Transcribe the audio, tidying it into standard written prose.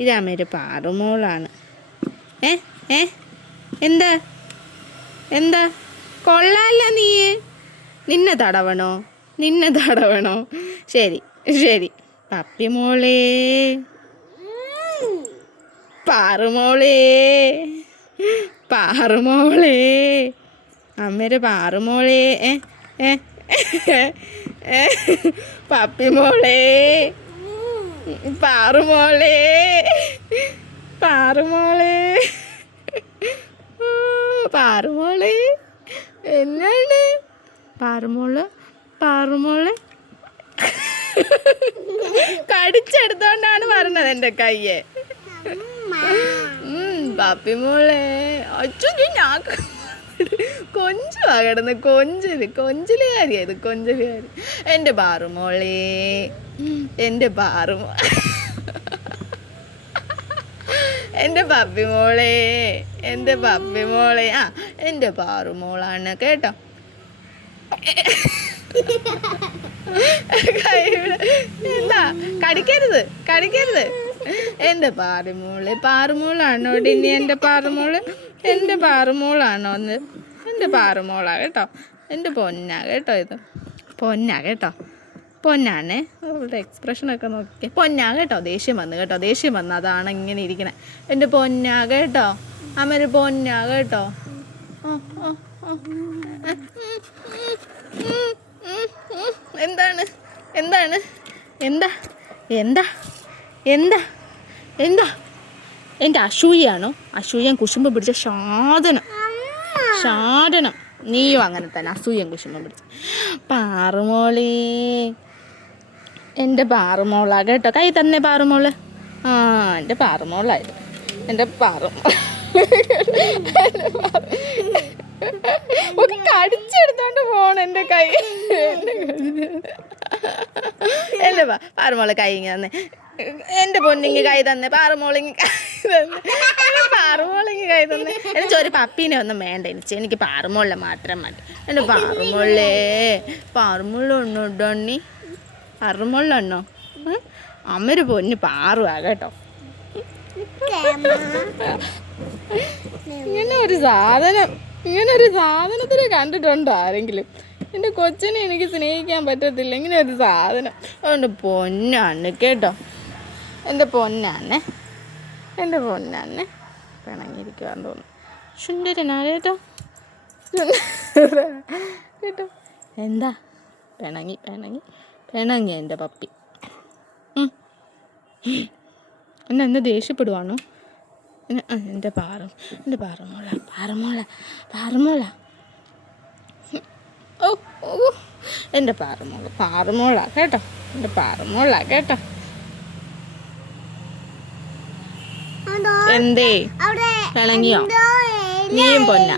ഇത് അമ്മയുടെ പാറുമോളാണ്. ഏ ഏ എന്താ എന്താ കൊള്ളാല്ല നീ. നിന്നെ തടവണോ? ശരി ശരി. പപ്പിമോളേ, പാറുമോളേ, അമ്മയുടെ പാറുമോളേ. ഏ ഏ പപ്പിമോളേ, പാറുമോളേ, എന്നാണ് പാറുമോള് കടിച്ചെടുത്തോണ്ടാണ് പറഞ്ഞത് എൻ്റെ കയ്യെ. പപ്പിമോളെ അച്ഛ ഞാൻ കൊഞ്ചുവാ കിടന്ന് കൊഞ്ചലുകാരിയായത്. എൻ്റെ പാറുമോളെ, എൻ്റെ പപ്പിമോളെ, ആ എൻ്റെ പാറുമോളാണ് കേട്ടോ. എന്താ കടിക്കരുത്. എൻ്റെ പാറുമോളാണോ ഇനി? എൻ്റെ പാറുമോളാണോ ഒന്ന്? എൻ്റെ പാറുമോളാ കേട്ടോ. എൻ്റെ പൊന്നാ കേട്ടോ. ഇത് പൊന്നാ കേട്ടോ. പൊന്നാണേ. അവളുടെ എക്സ്പ്രഷനൊക്കെ നോക്കിക്കേ. പൊന്നാ കേട്ടോ. ദേഷ്യം വന്ന് അതാണ് ഇങ്ങനെ ഇരിക്കണേ. എൻ്റെ പൊന്നാ കേട്ടോ. അമ്മര് പൊന്നാ കേട്ടോ. എന്താണ് എൻ്റെ അസൂയാണോ? അസൂയൻ കുശുമ്പ് പിടിച്ച ഷാടനം. നീയോ അങ്ങനെ തന്നെ അസൂയൻ കുശുമ്പ് പിടിച്ച പാറുമോളേ. എൻ്റെ പാറുമോളാ കേട്ടോ. കൈ തന്നെ പാറുമോള്. ആ എൻ്റെ പാറുമോളായിരുന്നു. എൻ്റെ ഒക്കെ കടിച്ചെടുത്തോണ്ട് പോണം എൻ്റെ കൈ. എൻ്റെ പാറുമോളെ കൈ ഇങ്ങനെ തന്നെ. എൻ്റെ പൊന്നിങ്ങി കൈ തന്നെ. പാറുമോളിങ്ങി കൈ തന്നെ. എനിക്ക് ഒരു പപ്പീനെ ഒന്നും വേണ്ട. എനിക്ക് പാറുമോളിനെ മാത്രം മതി. എൻ്റെ പാറുമോളുണ്ണി പാറുമോളിലെണ്ണോ അമ്മൊരു പൊന്ന് പാറുവാ കേട്ടോ. ഇങ്ങനെ ഒരു സാധനത്തിനെ കണ്ടിട്ടുണ്ടോ ആരെങ്കിലും? എൻ്റെ കൊച്ചിനെ എനിക്ക് സ്നേഹിക്കാൻ പറ്റത്തില്ല. ഇങ്ങനെ ഒരു സാധനം. അതുകൊണ്ട് പൊന്നാണ് കേട്ടോ. എൻ്റെ പൊന്നാണ് പിണങ്ങിയിരിക്കുവാന്ന് തോന്നുന്നു. സുന്ദരനാ കേട്ടോ. എന്താ പിണങ്ങി എൻ്റെ പപ്പി. എന്നെ ദേഷ്യപ്പെടുവാണോ? എൻ്റെ പാറുമോള. ഓ എൻ്റെ പാറുമോളാ കേട്ടോ. എന്തേ പിണങ്ങിയോ? നീയും പൊന്ന.